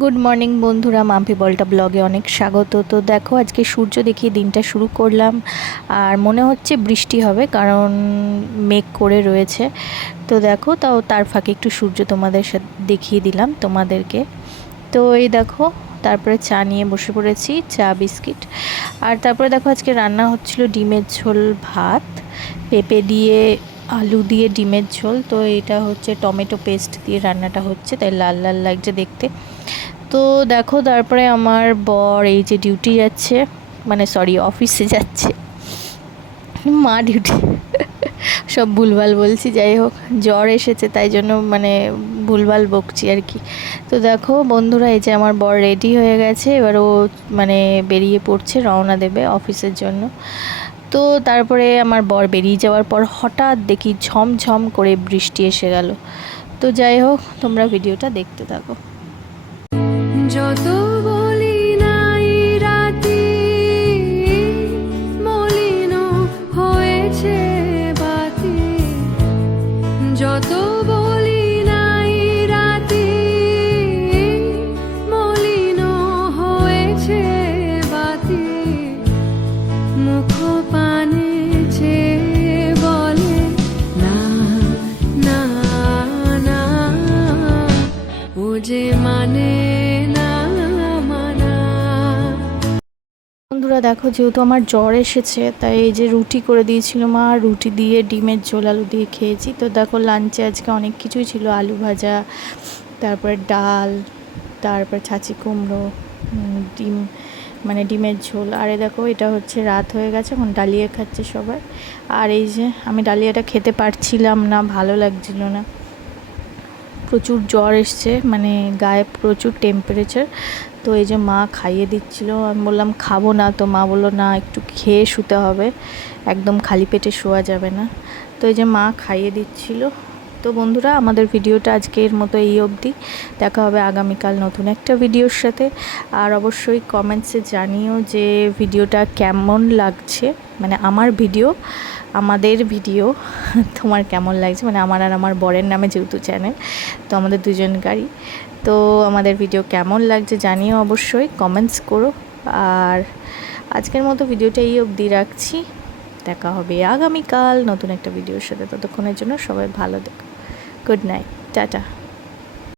Good morning বন্ধুরা, মাম্পি বলটা ব্লগে অনেক স্বাগত। তো দেখো, আজকে সূর্য দেখিয়ে দিনটা শুরু করলাম, আর মনে হচ্ছে বৃষ্টি হবে কারণ মেঘ করে রয়েছে। তো দেখো, তাও তার ফাঁকে একটু সূর্য তোমাদের সাথে দেখিয়ে দিলাম তোমাদেরকে। তো এই দেখো, তারপরে চা নিয়ে বসে পড়েছি, চা বিস্কিট। আর তারপরে দেখো, আজকে রান্না হচ্ছিল ডিমের ঝোল, ভাত, পেঁপে দিয়ে আলু দিয়ে ডিমের ঝোল। তো এটা হচ্ছে টমেটো পেস্ট দিয়ে রান্নাটা হচ্ছে, তাই লাল লাল লাগছে দেখতে। তো দেখো, তারপরে আমার বর এই যে ডিউটি যাচ্ছে, মানে সরি অফিসে যাচ্ছে, মা ডিউটি সব ভুলভাল বলছি। যাই হোক, জ্বর এসেছে তাই জন্য মানে ভুলভাল বকছি আর কি। তো দেখো বন্ধুরা, এই যে আমার বর রেডি হয়ে গেছে, এবার ও মানে বেরিয়ে পড়ছে, রওনা দেবে অফিসের জন্য। তো তারপরে আমার বর বেরিয়ে যাওয়ার পর হঠাৎ দেখি ঝমঝম করে বৃষ্টি এসে গেল। তো যাই হোক, তোমরা ভিডিওটা দেখতে থাকো। যত বলি নাই রাতি মলিন হয়েছে বাতি, যত বলি নাই রাতি মলিন হয়েছে বাতি, মুখ পানে চেয়ে বলে না না না, ও যে মানে বন্ধুরা দেখো, যেহেতু আমার জ্বর এসেছে তাই এই যে রুটি করে দিয়েছিল মা, রুটি দিয়ে ডিমের ঝোল আলু দিয়ে খেয়েছি। তো দেখো, লাঞ্চে আজকে অনেক কিছুই ছিল, আলু ভাজা, তারপরে ডাল, তারপর ছাঁচি কুমড়ো, ডিম, মানে ডিমের ঝোল। আর দেখো, এটা হচ্ছে রাত হয়ে গেছে, এখন ডালিয়া খাচ্ছে সবাই। আর এই যে আমি ডালিয়াটা খেতে পারছিলাম না, ভালো লাগছিল না, প্রচুর জ্বর এসছে, মানে গায়ে প্রচুর টেম্পারেচার। তো এই যে মা খাইয়ে দিচ্ছিল, আমি বললাম খাবো না, তো মা বললো না, একটু খেয়ে শুতে হবে, একদম খালি পেটে শোয়া যাবে না। তো এই যে মা খাইয়ে দিচ্ছিল। তো বন্ধুরা, আমাদের ভিডিওটা আজকের মতো এই অবধি, দেখা হবে আগামীকাল নতুন একটা ভিডিওর সাথে। আর অবশ্যই কমেন্টসে জানিও যে ভিডিওটা কেমন লাগছে, মানে আমার ভিডিও, আমাদের ভিডিও তোমার কেমন লাগছে, মানে আমার আর আমার বরের নামে যেহেতু চ্যানেল, তো আমাদের দুজনকারই। তো আমাদের ভিডিও কেমন লাগছে জানিও, অবশ্যই কমেন্টস করো। আর আজকের মতো ভিডিওটা এই অবধি রাখছি, দেখা হবে আগামীকাল নতুন একটা ভিডিওর সাথে। ততক্ষণের জন্য সবাই ভালো থেকো, গুড নাইট, টাটা।